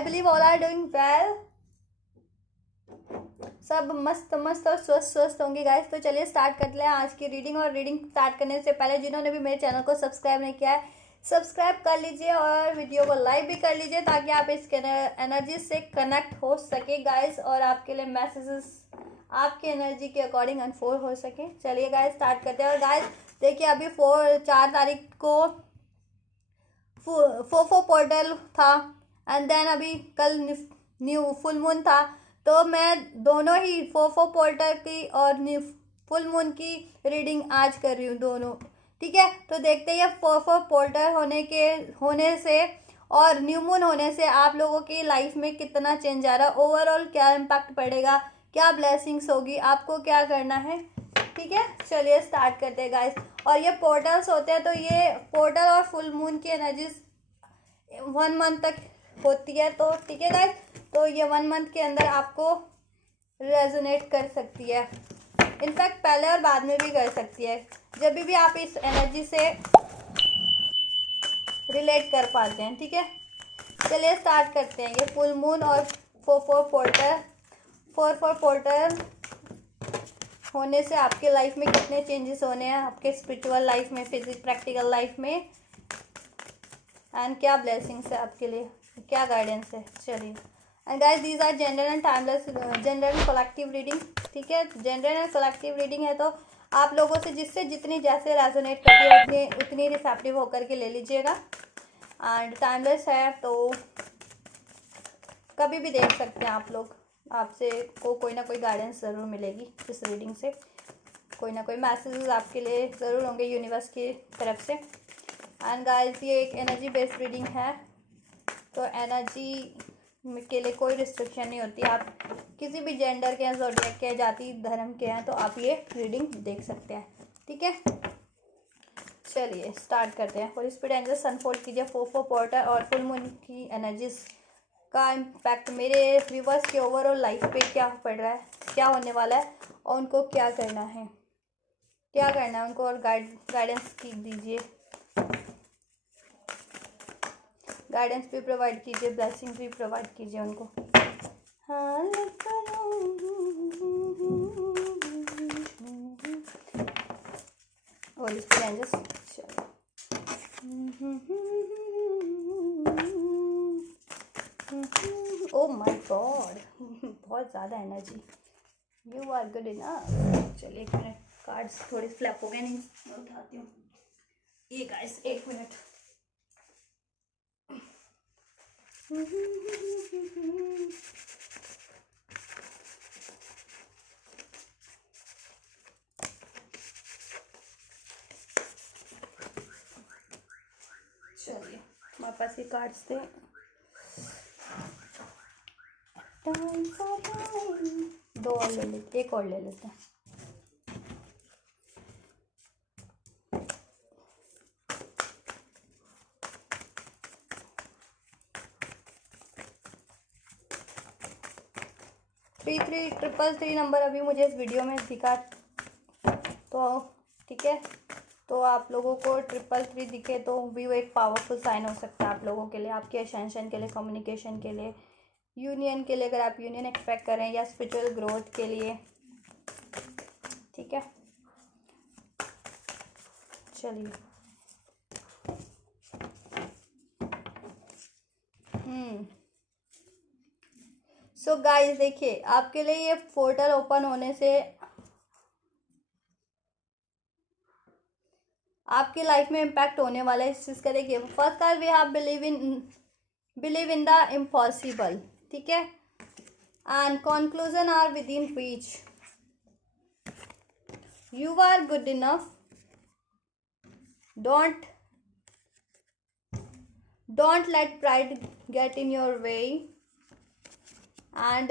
I believe all are doing well. सब मस्त मस्त और स्वस्थ स्वस्थ होंगे गाइस। तो चलिए स्टार्ट करते हैं आज की रीडिंग। और रीडिंग स्टार्ट करने से पहले जिन्होंने भी मेरे चैनल को सब्सक्राइब नहीं किया है, सब्सक्राइब कर लीजिए और वीडियो को लाइक भी कर लीजिए, ताकि आप इसके एनर्जी से कनेक्ट हो सके गाइस, और आपके लिए मैसेजेस आपकी एनर्जी के अकॉर्डिंग अनफोल्ड हो सके। चलिए गाइस स्टार्ट करते हैं। और गाइस देखिए, अभी 4 तारीख को 4 पोर्टल था, एंड देन अभी कल न्यू फुल मून था। तो मैं दोनों ही 4 पोर्टल की और न्यू फुल मून की रीडिंग आज कर रही हूँ दोनों। ठीक है, तो देखते हैं 4 पोर्टल होने से और न्यू मून होने से आप लोगों की लाइफ में कितना चेंज आ रहा है, ओवरऑल क्या इम्पैक्ट पड़ेगा, क्या ब्लेसिंग्स होगी, आपको क्या करना है। ठीक है, चलिए स्टार्ट करते हैं गाइस। और ये पोर्टल्स होते हैं, तो ये पोर्टल और फुल मून की एनर्जीज 1 मंथ तक होती है। तो ठीक है गाइस, तो ये 1 मंथ के अंदर आपको रेजोनेट कर सकती है, इनफैक्ट पहले और बाद में भी कर सकती है, जब भी आप इस एनर्जी से रिलेट कर पाते हैं। ठीक है, चलिए स्टार्ट करते हैं। ये फुल मून और 4 पोर्टल होने से आपके लाइफ में कितने चेंजेस होने हैं, आपके स्पिरिचुअल लाइफ में, फिजिक प्रैक्टिकल लाइफ में, एंड क्या ब्लेसिंग्स है आपके लिए, क्या गाइडेंस है। चलिए, and guys these are general and timeless, general and collective reading. ठीक है, जनरल एंड कलेक्टिव रीडिंग है, तो आप लोगों से जिससे जितनी जैसे रेजोनेट करती है उतनी रिसेप्टिव होकर के ले लीजिएगा। एंड टाइमलेस है, तो कभी भी देख सकते हैं आप लोग, आपसे कोई ना कोई गाइडेंस ज़रूर मिलेगी इस रीडिंग से, कोई ना कोई मैसेजेस आपके लिए ज़रूर होंगे यूनिवर्स की तरफ से। एंड गाइस ये एक एनर्जी बेस्ड रीडिंग है, तो एनर्जी के लिए कोई रिस्ट्रिक्शन नहीं होती। आप किसी भी जेंडर के हैं, ज़ोडिएक के, जाति धर्म के हैं, तो आप ये रीडिंग देख सकते हैं। ठीक है, चलिए स्टार्ट करते हैं। होली स्पिरिट एंजल्स अनफोल्ड कीजिए 4 पोर्टल और फुल मून की एनर्जीज का इम्पैक्ट मेरे व्यूवर्स के ओवरऑल लाइफ पे क्या पड़ रहा है, क्या होने वाला है, और उनको क्या करना है, उनको, और गाइडेंस की दीजिए, गाइडेंस भी प्रोवाइड कीजिए, ब्लेसिंग भी प्रोवाइड कीजिए उनको। Holy spirit angels, oh my god, बहुत ज़्यादा energy, you are good enough. चलिए 1 मिनट, कार्ड्स थोड़े फ्लैप हो गए, नहीं मैं उठाती हूँ ये गाइस, 1 मिनट। चलिए हमारे पास ये कार्ड्स थे, दो और ले लेते, एक और ले लेते हैं। थ्री 333 नंबर अभी मुझे इस वीडियो में दिखा, तो ठीक है, तो आप लोगों को 333 दिखे तो भी वो एक पावरफुल साइन हो सकता है आप लोगों के लिए, आपके असेंशन के लिए, कम्युनिकेशन के लिए, यूनियन के लिए, अगर आप यूनियन एक्सपेक्ट कर रहे हैं, या स्पिरिचुअल ग्रोथ के लिए। ठीक है, चलिए। सो गाइस देखिए, आपके लिए ये पोर्टल ओपन होने से आपकी लाइफ में इम्पैक्ट होने वाला है इस चीज़ का। देखिए, first card we have believe in the impossible. ठीक है, and conclusion are within reach, you are good enough, don't let pride get in your way, and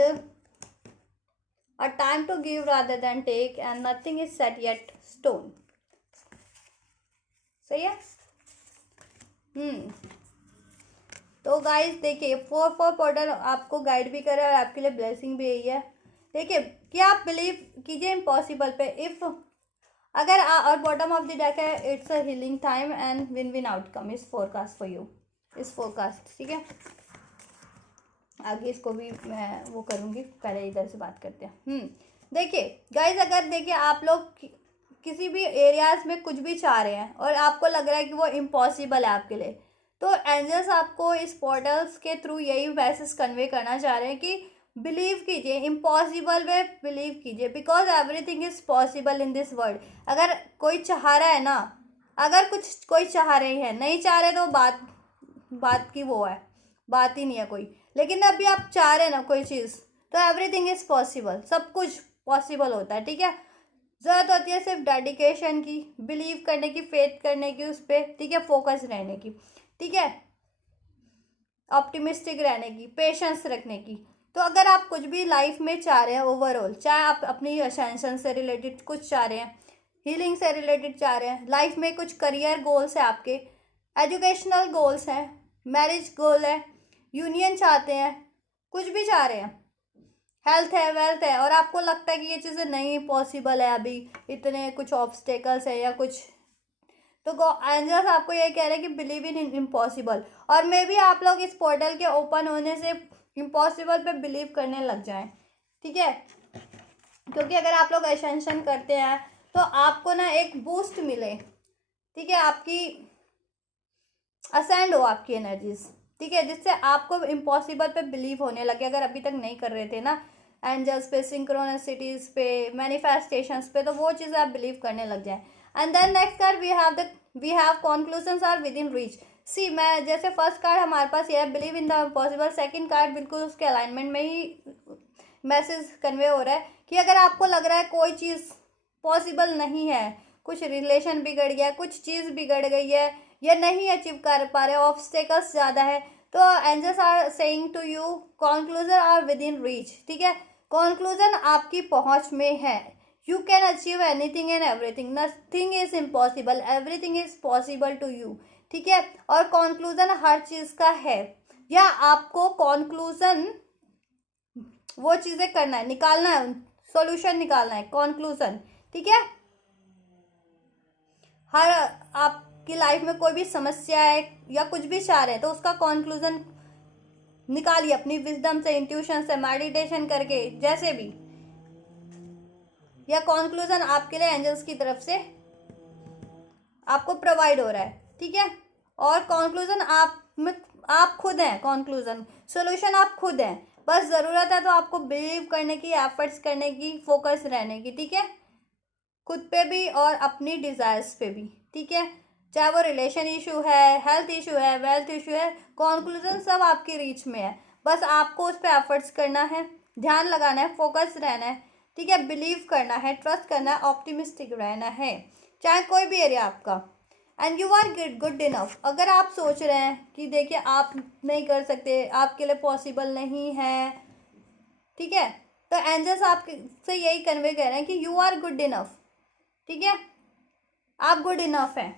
a time to give rather than take, and nothing is set yet stone। सही है। तो guys देखिए, 4 portal आपको guide भी कर रहा है और आपके लिए ब्लेसिंग भी यही है। देखिए, क्या आप बिलीव कीजिए इम्पॉसिबल पे, इफ अगर और बॉटम ऑफ द डेक है, it's a healing time and win win outcome is forecast for you, इस फोरकास्ट। ठीक है, आगे इसको भी मैं वो करूँगी, पहले इधर से बात करते हैं। देखिए गाइज, अगर देखिए आप लोग किसी भी एरियाज में कुछ भी चाह रहे हैं और आपको लग रहा है कि वो इम्पॉसिबल है आपके लिए, तो एंजल्स आपको इस पोर्टल्स के थ्रू यही मैसेज कन्वे करना चाह रहे हैं कि बिलीव कीजिए, इम्पॉसिबल में बिलीव कीजिए, because everything is possible in this world. अगर कोई चाह रहा है ना, अगर कुछ कोई चाह रहे हैं, नहीं चाह रहे तो बात की वो है, बात ही नहीं है कोई। लेकिन अभी आप चाह रहे हैं ना कोई चीज़, तो एवरीथिंग इज पॉसिबल, सब कुछ पॉसिबल होता है। ठीक है, ज़रूरत होती है सिर्फ डेडिकेशन की, बिलीव करने की, फेथ करने की उस पर, ठीक है, फोकस रहने की, ठीक है, ऑप्टिमिस्टिक रहने की, पेशेंस रखने की। तो अगर आप कुछ भी लाइफ में चाह रहे हैं ओवरऑल, चाहे आप अपनी असेंशन से रिलेटेड कुछ चाह रहे हैं, हीलिंग से रिलेटेड चाह रहे हैं, लाइफ में कुछ करियर गोल्स है आपके, एजुकेशनल गोल्स हैं, मैरिज गोल है, यूनियन चाहते हैं, कुछ भी चाह रहे हैं, हेल्थ है, वेल्थ है, और आपको लगता है कि ये चीज़ें नहीं पॉसिबल है, अभी इतने कुछ ऑब्स्टेकल्स है या कुछ, तो एंजल्स आपको ये कह रहे हैं कि बिलीव इन इम्पॉसिबल। और मे भी आप लोग इस पोर्टल के ओपन होने से इम्पॉसिबल पे बिलीव करने लग जाएं। ठीक है, क्योंकि अगर आप लोग असेंशन करते हैं तो आपको ना एक बूस्ट मिले, ठीक है, आपकी असेंड हो आपकी एनर्जीज, ठीक है, जिससे आपको इम्पॉसिबल पे बिलीव होने लगे। अगर अभी तक नहीं कर रहे थे ना एंजल्स पे, सिंक्रोनिसिटीज पे, मैनिफेस्टेशंस पे, तो वो चीज़ें आप बिलीव करने लग जाएं। And then next card we have conclusions are within reach. See, मैं जैसे फर्स्ट कार्ड हमारे पास ये है believe in the impossible, second card बिल्कुल उसके अलाइनमेंट में ही मैसेज कन्वे हो रहा है कि अगर आपको लग रहा है कोई चीज़ पॉसिबल नहीं है, कुछ रिलेशन बिगड़ गया, कुछ चीज़ बिगड़ गई है, या नहीं अचीव कर पा रहे, ऑब्स्टेकल्स ज़्यादा है, तो angels are saying to you conclusion are within reach. ठीक है, कंक्लूजन आपकी पहुंच में है। You can achieve anything and everything, nothing is impossible, everything is possible to you. ठीक है, और कंक्लूजन हर चीज़ का है, या आपको कंक्लूजन वो चीज़ें करना है, निकालना है, सॉल्यूशन निकालना है, कंक्लूजन। ठीक है, हर आपकी लाइफ में कोई भी समस्या है या कुछ भी चाह रहे हैं तो उसका कंक्लूजन निकालिए अपनी विजडम से, इंट्यूशन से, मेडिटेशन करके, जैसे भी, या कंक्लूजन आपके लिए एंजल्स की तरफ से आपको प्रोवाइड हो रहा है। ठीक है, और कंक्लूजन आप खुद हैं, कंक्लूजन सॉल्यूशन आप खुद हैं, बस ज़रूरत है तो आपको बिलीव करने की, एफर्ट्स करने की, फोकस रहने की। ठीक है, खुद पे भी और अपनी डिज़ायर्स पे भी। ठीक है, चाहे वो रिलेशन इशू है, हेल्थ इशू है, वेल्थ इशू है, कंक्लूजन सब आपकी रीच में है, बस आपको उस पर एफर्ट्स करना है, ध्यान लगाना है, फोकस रहना है। ठीक है, बिलीव करना है, ट्रस्ट करना है, ऑप्टिमिस्टिक रहना है, चाहे कोई भी एरिया आपका। And you are good enough. अगर आप सोच रहे हैं कि देखिए आप नहीं कर सकते, आपके लिए पॉसिबल नहीं है, ठीक है, तो एंजल्स आपसे यही कन्वे कर रहे हैं कि यू आर गुड इनफ। ठीक है, आप गुड इनफ हैं,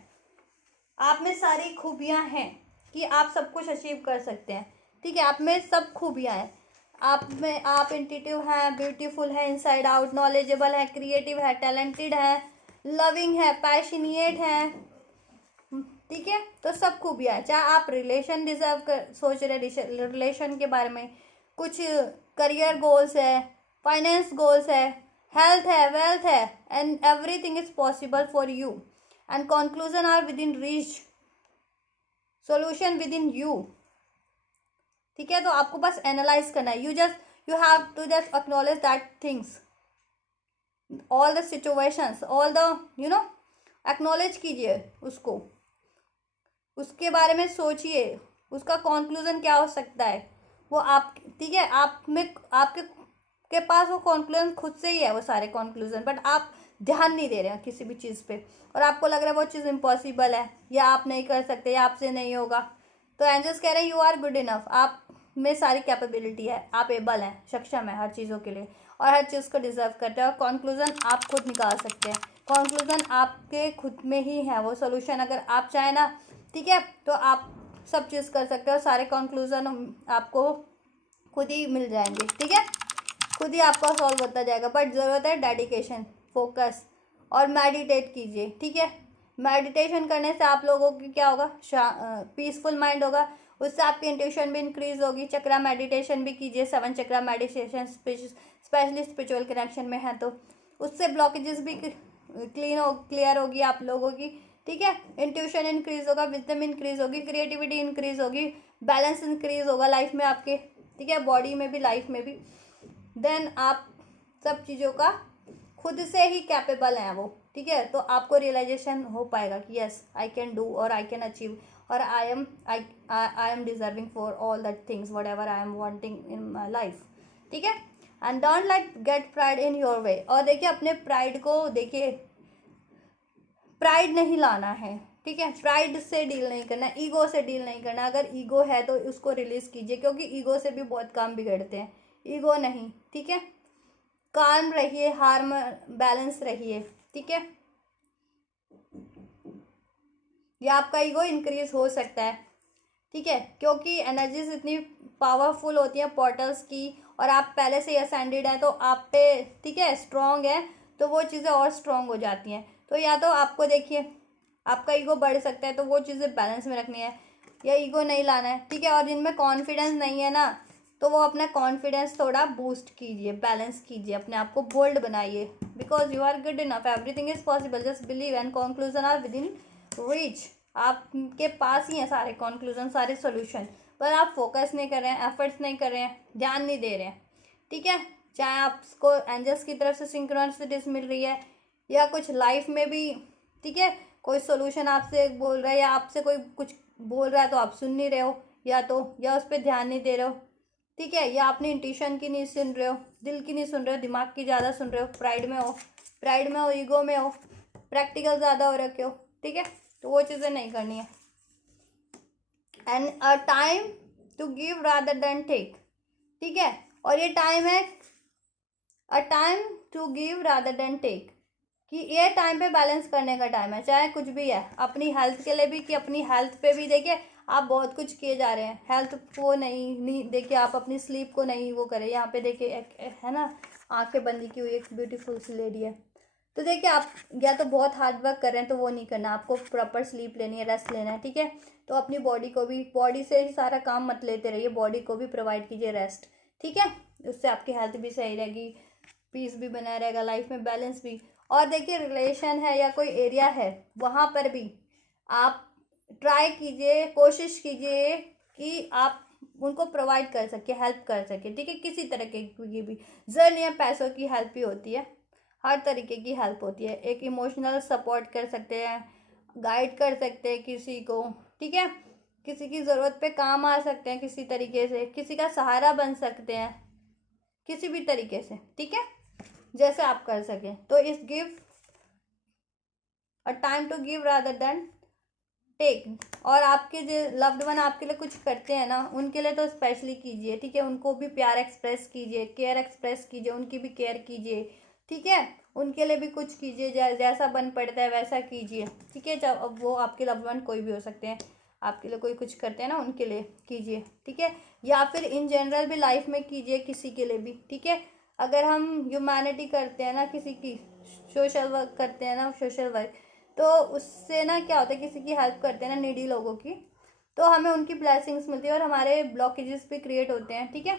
आप में सारी खूबियां हैं कि आप सब कुछ अचीव कर सकते हैं। ठीक है, आप में सब खूबियां हैं, आप इंट्यूटिव हैं, ब्यूटीफुल है इनसाइड आउट, नॉलेजेबल है, क्रिएटिव है, टैलेंटेड है, लविंग है, पैशनेट है। ठीक है, तो सब खूबियां हैं। चाहे आप रिलेशन डिजर्व कर सोच रहे रिलेशन के बारे में, कुछ करियर गोल्स है, फाइनेंस गोल्स है, हेल्थ है, वेल्थ है, and everything is possible for you, and conclusion are within reach, solution within you. ठीक है, तो आपको बस एनालाइज करना है, you have to just acknowledge that things, all the situations, all the acknowledge कीजिए उसको, उसके बारे में सोचिए, उसका कंक्लूजन क्या हो सकता है वो आप। ठीक है, आप में आपके पास वो कंक्लूजन खुद से ही है, वो सारे कंक्लूजन, बट आप ध्यान नहीं दे रहे हैं किसी भी चीज़ पे, और आपको लग रहा है वो चीज़ इम्पॉसिबल है, या आप नहीं कर सकते, या आपसे नहीं होगा। तो एंजल्स कह रहे हैं यू आर गुड इनफ, आप में सारी कैपेबिलिटी है, आप एबल हैं, सक्षम है हर चीज़ों के लिए, और हर चीज़ को डिजर्व करते हैं, और कंक्लूजन आप खुद निकाल सकते हैं, कंक्लूजन आपके खुद में ही है वो सोल्यूशन, अगर आप चाहें ना। ठीक है, तो आप सब चीज़ कर सकते हो, सारे कंक्लूजन आपको खुद ही मिल जाएंगे। ठीक है, खुद ही आपका सॉल्व होता जाएगा, बट ज़रूरत है डेडिकेशन, फोकस, और मेडिटेट कीजिए। ठीक है, मेडिटेशन करने से आप लोगों की क्या होगा, पीसफुल माइंड होगा, उससे आपकी इंट्यूशन भी इंक्रीज होगी। चक्रा मेडिटेशन भी कीजिए, 7 चक्रा मेडिटेशन स्पेशली स्पिरिचुअल कनेक्शन में है तो उससे ब्लॉकेजेस भी क्लियर होगी आप लोगों की, ठीक है। इंट्यूशन इंक्रीज होगा, विजडम इंक्रीज होगी, क्रिएटिविटी इंक्रीज होगी, बैलेंस इंक्रीज होगा लाइफ में आपके, ठीक है, बॉडी में भी लाइफ में भी। देन आप सब चीज़ों का खुद से ही कैपेबल हैं वो, ठीक है। तो आपको रियलाइजेशन हो पाएगा कि यस आई कैन डू और आई कैन अचीव और I am deserving for all that things what ever I am wanting in my life, ठीक है। And don't like get pride in your way. और देखिए अपने प्राइड को देखिए, pride नहीं लाना है, ठीक है। प्राइड से डील नहीं करना, ईगो से डील नहीं करना। अगर ईगो है तो उसको रिलीज कीजिए, क्योंकि ईगो से भी बहुत काम बिगड़ते हैं। ईगो नहीं, ठीक है। काम रहिए, हार्म बैलेंस रहिए, ठीक है। या आपका ईगो इंक्रीज हो सकता है, ठीक है, क्योंकि एनर्जीज इतनी पावरफुल होती हैं पोर्टल्स की, और आप पहले से असेंडेड हैं तो आप पे, ठीक है, स्ट्रॉन्ग है, तो वो चीज़ें और स्ट्रॉन्ग हो जाती हैं। तो या तो आपको देखिए आपका ईगो बढ़ सकता है, तो वो चीज़ें बैलेंस में रखनी है, या ईगो नहीं लाना है, ठीक है। और जिनमें कॉन्फिडेंस नहीं है ना, तो वो अपना कॉन्फिडेंस थोड़ा बूस्ट कीजिए, बैलेंस कीजिए, अपने आप को बोल्ड बनाइए, because you are good enough, everything is possible, just believe and conclusion are within reach. आपके पास ही हैं सारे कंक्लूजन, सारे सोल्यूशन, पर आप फोकस नहीं कर रहे हैं, एफर्ट्स नहीं कर रहे हैं, ध्यान नहीं दे रहे हैं, ठीक है। चाहे आपको एंजल्स की तरफ से सिंक्रोनिसिटीज मिल रही है, या कुछ लाइफ में भी, ठीक है, कोई सोल्यूशन आपसे बोल रहा है, या आपसे कोई कुछ बोल रहा है तो आप सुन नहीं रहे हो, या उस पर ध्यान नहीं दे रहे हो, ठीक है। या अपनी इंट्यूशन की नहीं सुन रहे हो, दिल की नहीं सुन रहे हो, दिमाग की ज़्यादा सुन रहे हो, प्राइड में हो, ईगो में हो, प्रैक्टिकल ज़्यादा हो रखे हो, ठीक है। तो वो चीज़ें नहीं करनी है। And a time to give rather than take, ठीक है। और ये टाइम है a time to give rather than take, कि ये टाइम पे बैलेंस करने का टाइम है, चाहे कुछ भी है, अपनी हेल्थ के लिए भी, कि अपनी हेल्थ पे भी देखिए आप बहुत कुछ किए जा रहे हैं, हेल्थ को नहीं देखिए, आप अपनी स्लीप को नहीं वो करें। यहाँ पे देखिए है ना, आंखें बंदी की हुई एक ब्यूटीफुल सी लेडी है, तो देखिए आप या तो बहुत हार्ड वर्क कर रहे हैं तो वो नहीं करना, आपको प्रॉपर स्लीप लेनी है, रेस्ट लेना है, ठीक है। तो अपनी बॉडी को भी, बॉडी से ही सारा काम मत लेते रहिए, बॉडी को भी प्रोवाइड कीजिए रेस्ट, ठीक है। उससे आपकी हेल्थ भी सही रहेगी, पीस भी बना रहेगा लाइफ में, बैलेंस भी। और देखिए रिलेशन है या कोई एरिया है, वहाँ पर भी आप ट्राई कीजिए, कोशिश कीजिए कि आप उनको प्रोवाइड कर सके, हेल्प कर सके, ठीक है। किसी तरह की भी, जरूर या पैसों की हेल्प भी होती है, हर तरीके की हेल्प होती है। एक इमोशनल सपोर्ट कर सकते हैं, गाइड कर सकते हैं किसी को, ठीक है। किसी की ज़रूरत पे काम आ सकते हैं किसी तरीके से, किसी का सहारा बन सकते हैं किसी भी तरीके से, ठीक है, जैसे आप कर सकें। तो इस give a time to give rather than take. और आपके जो लव्ड वन आपके लिए कुछ करते हैं ना, उनके लिए तो स्पेशली कीजिए, ठीक है। उनको भी प्यार एक्सप्रेस कीजिए, केयर एक्सप्रेस कीजिए, उनकी भी केयर कीजिए, ठीक है। उनके लिए भी कुछ कीजिए, जैसा बन पड़ता है वैसा कीजिए, ठीक है। जब अब वो आपके लव्ड वन कोई भी हो सकते हैं, आपके लिए कोई कुछ करते हैं ना, उनके लिए कीजिए, ठीक है। या फिर इन जनरल भी लाइफ में कीजिए किसी के लिए भी, ठीक है। अगर हम ह्यूमैनिटी करते हैं ना, किसी की सोशल वर्क करते हैं ना, सोशल वर्क, तो उससे ना क्या होता है, किसी की हेल्प करते हैं ना, नीडी लोगों की, तो हमें उनकी ब्लेसिंग्स मिलती है और हमारे ब्लॉकेजेस भी क्रिएट होते हैं, ठीक है।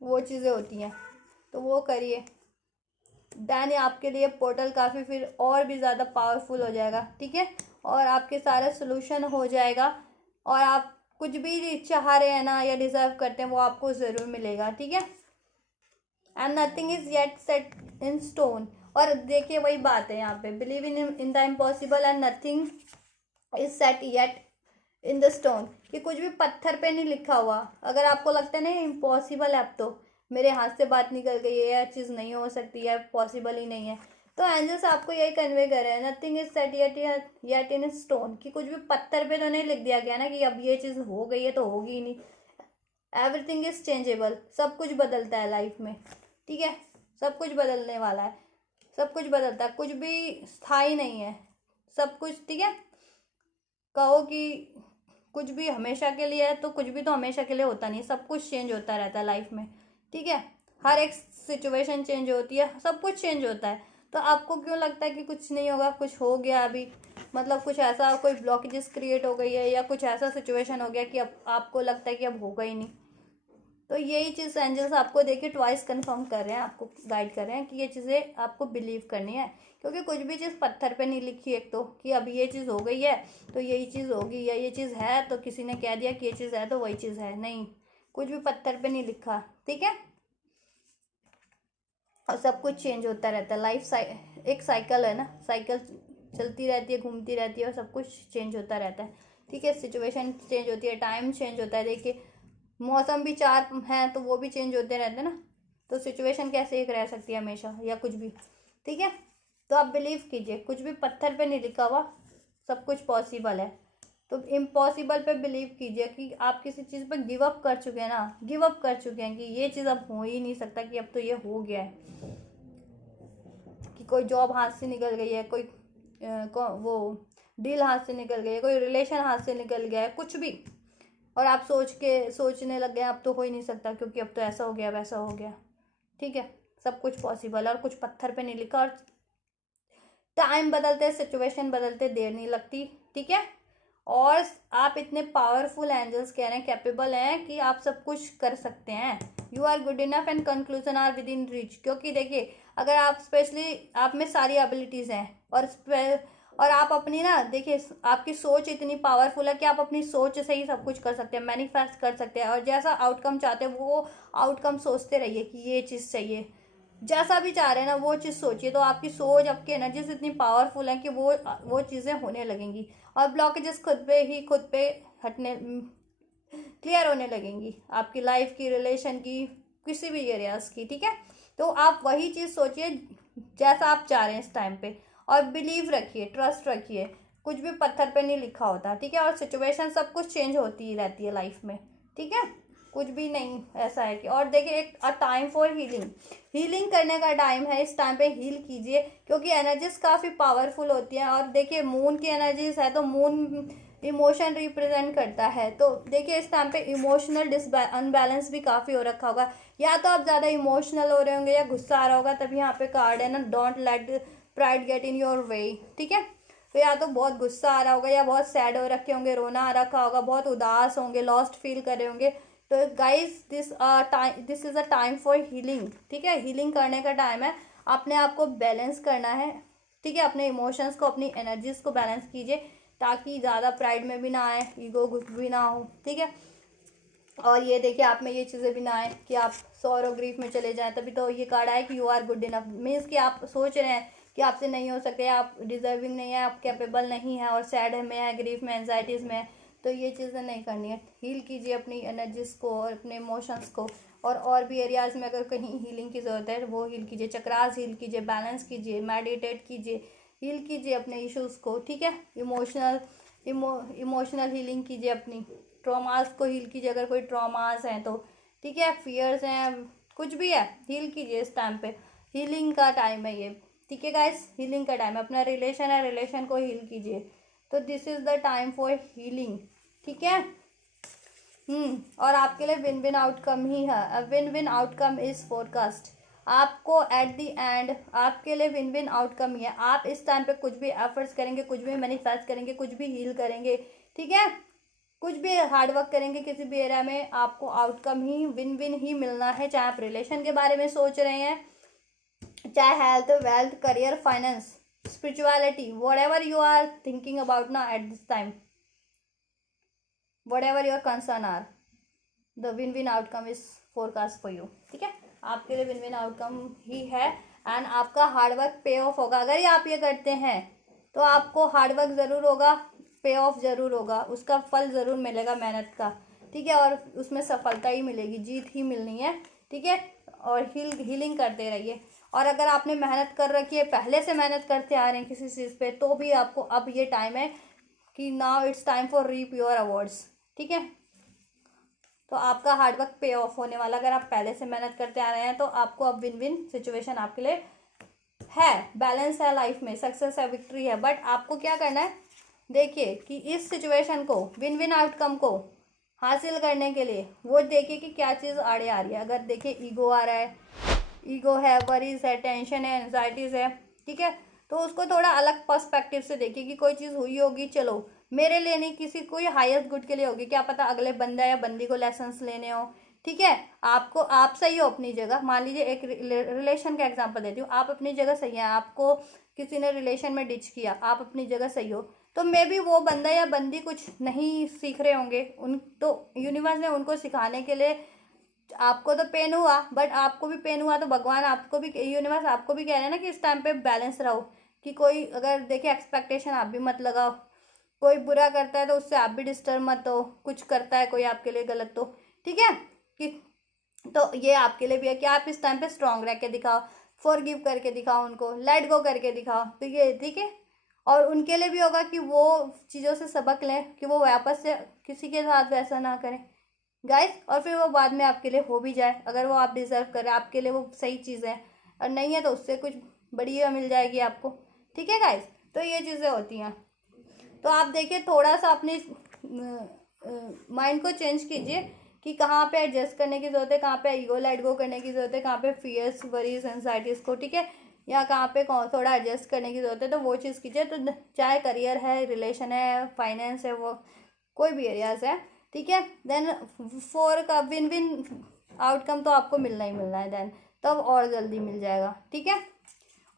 वो चीज़ें होती हैं, तो वो करिए, देन आपके लिए पोर्टल काफ़ी फिर और भी ज़्यादा पावरफुल हो जाएगा, ठीक है। और आपके सारे सोल्यूशन हो जाएगा, और आप कुछ भी चाह रहे हैं ना या डिज़र्व करते हैं वो आपको ज़रूर मिलेगा, ठीक है। And nothing is yet set in stone. और देखिए वही बात है यहाँ पे, believe in the impossible and nothing is set yet in the stone, कि कुछ भी पत्थर पे नहीं लिखा हुआ। अगर आपको लगता है ना इम्पॉसिबल है, अब तो मेरे हाथ से बात निकल गई है, यह चीज़ नहीं हो सकती है, पॉसिबल ही नहीं है, तो एंजल्स आपको यही कन्वे कर रहे हैं, nothing is set yet in stone, कि कुछ भी पत्थर पे तो नहीं लिख दिया गया ना कि अब ये चीज़ हो गई है तो होगी ही नहीं। एवरीथिंग इज चेंजेबल, सब कुछ बदलता है लाइफ में, ठीक है। सब कुछ बदलने वाला है, सब कुछ बदलता है, कुछ भी स्थायी नहीं है, सब कुछ, ठीक है। कहो कि कुछ भी हमेशा के लिए है तो कुछ भी तो हमेशा के लिए होता नहीं, सब कुछ चेंज होता रहता है लाइफ में, ठीक है। हर एक सिचुएशन चेंज होती है, सब कुछ चेंज होता है, तो आपको क्यों लगता है कि कुछ नहीं होगा, कुछ हो गया अभी, मतलब कुछ ऐसा कोई ब्लॉकेजेस क्रिएट हो गई है या कुछ ऐसा सिचुएशन हो गया कि अब आपको लगता है कि अब होगा ही नहीं। तो यही चीज़ एंजल्स आपको देखिए ट्वाइस कंफर्म कर रहे हैं, आपको गाइड कर रहे हैं कि ये चीज़ें आपको बिलीव करनी है, क्योंकि कुछ भी चीज़ पत्थर पे नहीं लिखी एक तो कि अब ये चीज़ हो गई है तो यही चीज़ होगी, या ये चीज़ है तो किसी ने कह दिया कि ये चीज़ है तो वही चीज़ है, नहीं, कुछ भी पत्थर पे नहीं लिखा, ठीक है। और सब कुछ चेंज होता रहता है, लाइफ एक साइकिल है ना, साइकिल चलती रहती है, घूमती रहती है और सब कुछ चेंज होता रहता है, ठीक है। सिचुएशन चेंज होती है, टाइम चेंज होता है, देखिए मौसम भी चार हैं तो वो भी चेंज होते रहते हैं ना, तो सिचुएशन कैसे एक रह सकती है हमेशा या कुछ भी, ठीक है। तो आप बिलीव कीजिए, कुछ भी पत्थर पे नहीं लिखा हुआ, सब कुछ पॉसिबल है। तो इम्पॉसिबल पे बिलीव कीजिए कि आप किसी चीज़ पर गिव अप कर चुके हैं ना, गिव अप कर चुके हैं कि ये चीज़ अब हो ही नहीं सकता, कि अब तो ये हो गया है, कि कोई जॉब हाथ से निकल गई है, कोई वो डील हाथ से निकल गई है, कोई रिलेशन हाथ से निकल गया है, कुछ भी, और आप सोचने लग गए अब तो हो ही नहीं सकता क्योंकि अब तो ऐसा हो गया वैसा हो गया, ठीक है। सब कुछ पॉसिबल है और कुछ पत्थर पे नहीं लिखा, और टाइम बदलते, सिचुएशन बदलते देर नहीं लगती, ठीक है। और आप इतने पावरफुल एंजल्स कह रहे हैं, कैपेबल हैं कि आप सब कुछ कर सकते हैं। You are good enough and conclusion are within reach, क्योंकि देखिए अगर आप स्पेशली आप में सारी एबिलिटीज़ हैं और आप अपनी ना देखिए आपकी सोच इतनी पावरफुल है कि आप अपनी सोच से ही सब कुछ कर सकते हैं, मैनिफेस्ट कर सकते हैं, और जैसा आउटकम चाहते हैं वो आउटकम सोचते रहिए कि ये चीज़ चाहिए, जैसा भी चाह रहे हैं ना वो चीज़ सोचिए, तो आपकी सोच, आपकी एनर्जीज इतनी पावरफुल है कि वो चीज़ें होने लगेंगी, और ब्लॉकेजेस खुद पे हटने क्लियर होने लगेंगी, आपकी लाइफ की, रिलेशन की, किसी भी एरियाज की, ठीक है। तो आप वही चीज़ सोचिए जैसा आप चाह रहे हैं इस टाइम पे, और बिलीव रखिए, ट्रस्ट रखिए, कुछ भी पत्थर पे नहीं लिखा होता, ठीक है। और सिचुएशन सब कुछ चेंज होती ही रहती है लाइफ में, ठीक है, कुछ भी नहीं ऐसा है कि। और देखिए एक टाइम फॉर हीलिंग करने का टाइम है, इस टाइम पे हील कीजिए, क्योंकि एनर्जीज काफ़ी पावरफुल होती हैं, और देखिए मून की एनर्जीज है तो मून इमोशन रिप्रेजेंट करता है, तो देखिए इस टाइम पे इमोशनल अनबैलेंस भी काफ़ी हो रखा होगा, या तो आप ज़्यादा इमोशनल हो रहे होंगे या गुस्सा आ रहा होगा, तभी यहाँ पे कार्ड है ना, don't let pride get in your way, ठीक है। तो या तो बहुत गुस्सा आ रहा होगा, या बहुत सैड हो रखे होंगे, रोना आ रखा होगा, बहुत उदास होंगे, लॉस्ट फील कर रहे होंगे, तो guys this is a time for healing, ठीक है। हीलिंग करने का टाइम है, अपने आप को बैलेंस करना है, ठीक है, अपने इमोशंस को, अपनी एनर्जीज को बैलेंस कीजिए, ताकि ज़्यादा प्राइड में भी ना आए, ईगो भी ना हो, ठीक है। और ये देखिए आप में ये चीज़ें भी ना आए कि आप सॉरो ग्रीफ में चले जाएं, तभी तो ये कार्ड आए कि you are good enough, means कि आप सोच रहे हैं कि आपसे नहीं हो सकते, आप डिजर्विंग नहीं है, आप कैपेबल नहीं है, और सैड में है, ग्रीफ में, एंजाइटीज़ में है, तो ये चीज़ें नहीं करनी है। हील कीजिए अपनी एनर्जीज़ को और अपने इमोशंस को, और भी एरियाज़ में अगर कहीं हीलिंग की ज़रूरत है वो हील कीजिए, चक्रास हील कीजिए, बैलेंस कीजिए, मेडिटेट कीजिए, हील कीजिए अपने इश्यूज़ को, ठीक है। इमोशनल हीलिंग कीजिए, अपनी ट्रॉमास को हील कीजिए, अगर कोई ट्रॉमास हैं तो, ठीक है, फियर्स हैं, कुछ भी है, हील कीजिए इस टाइम पे, हीलिंग का टाइम है ये, ठीक है गाइस, हीलिंग का टाइम है। अपना रिलेशन है, रिलेशन को हील कीजिए, तो this is the time for healing, ठीक है। और आपके लिए विन विन आउटकम ही है, win win outcome is forecast, आपको एट द एंड आपके लिए विन विन आउटकम ही है। आप इस टाइम पे कुछ भी एफर्ट्स करेंगे, कुछ भी मैनिफेस्ट करेंगे, कुछ भी हील करेंगे, ठीक है, कुछ भी हार्डवर्क करेंगे किसी भी एरिया में, आपको आउटकम ही विन विन ही मिलना है, चाहे आप रिलेशन के बारे में सोच रहे हैं, चाहे health, wealth, career, finance, spirituality, whatever you are thinking about ना at this time, whatever your concern are, the win win outcome is forecast for you, ठीक है। आपके लिए विन विन आउटकम ही है, एंड आपका hard work पे of होगा। अगर ये आप ये करते हैं तो आपको हार्डवर्क ज़रूर होगा, पे ऑफ ज़रूर होगा, उसका फल ज़रूर मिलेगा मेहनत का, ठीक है, और उसमें सफलता ही मिलेगी, जीत ही मिलनी है, ठीक है। और हीलिंग करते रहिए, और अगर आपने मेहनत कर रखी है, पहले से मेहनत करते आ रहे हैं किसी चीज़ पे, तो भी आपको अब ये टाइम है कि now it's time for reap your awards, ठीक है। तो आपका हार्डवर्क पे ऑफ होने वाला, अगर आप पहले से मेहनत करते आ रहे हैं तो आपको अब विन विन सिचुएशन आपके लिए है, बैलेंस है लाइफ में, सक्सेस है, विक्ट्री है, बट आपको क्या करना है, देखिए कि इस सिचुएशन को, विन विन आउटकम को हासिल करने के लिए वो देखिए कि क्या चीज़ आड़े आ रही है। अगर देखिए ईगो आ रहा है, ईगो है, वरीज है, टेंशन है, एंजाइटीज़ है, ठीक है, तो उसको थोड़ा अलग पर्सपेक्टिव से देखिए कि कोई चीज़ हुई होगी, चलो मेरे लिए नहीं, किसी कोई हाईएस्ट गुड के लिए होगी, क्या पता अगले बंदा या बंदी को लेसन्स लेने हो। ठीक है, आपको, आप सही हो अपनी जगह। मान लीजिए एक रिलेशन का एग्जांपल देती हूँ, आप अपनी जगह सही है, आपको किसी ने रिलेशन में डिच किया, आप अपनी जगह सही हो, तो मे बी वो बंदा या बंदी कुछ नहीं सीख रहे होंगे, उन तो यूनिवर्स ने उनको सिखाने के लिए, आपको तो पेन हुआ, बट आपको भी पेन हुआ तो भगवान आपको भी, यूनिवर्स आपको भी कह रहे हैं ना कि इस टाइम पे बैलेंस रहो, कि कोई अगर देखिए एक्सपेक्टेशन आप भी मत लगाओ, कोई बुरा करता है तो उससे आप भी डिस्टर्ब मत हो, कुछ करता है कोई आपके लिए गलत तो, ठीक है कि, तो ये आपके लिए भी है कि आप इस टाइम पे स्ट्रांग रह के दिखाओ, फॉरगिव करके दिखाओ, उनको लेट गो करके दिखाओ, तो ये ठीक है। और उनके लिए भी होगा कि वो चीज़ों से सबक लें, कि वो वापस से किसी के साथ वैसा ना करें गाइस, और फिर वो बाद में आपके लिए हो भी जाए, अगर वो आप डिजर्व करें, आपके लिए वो सही चीज़ है, और नहीं है तो उससे कुछ बढ़िया मिल जाएगी आपको। ठीक है गाइस, तो ये चीज़ें होती हैं। तो आप देखिए थोड़ा सा अपने माइंड को चेंज कीजिए कि कहाँ पे एडजस्ट करने की ज़रूरत है, कहाँ पे ईगो लेट गो करने की ज़रूरत है, कहाँ पे फियर्स वरीज एंजाइटीज़ को, ठीक है, या कहाँ पे थोड़ा एडजस्ट करने की ज़रूरत है, तो वो चीज़ कीजिए। तो चाहे करियर है, रिलेशन है, फाइनेंस है, वो कोई भी एरियाज है, ठीक है, देन फोर का विन विन आउटकम तो आपको मिलना ही मिलना है, देन तब और जल्दी मिल जाएगा। ठीक है,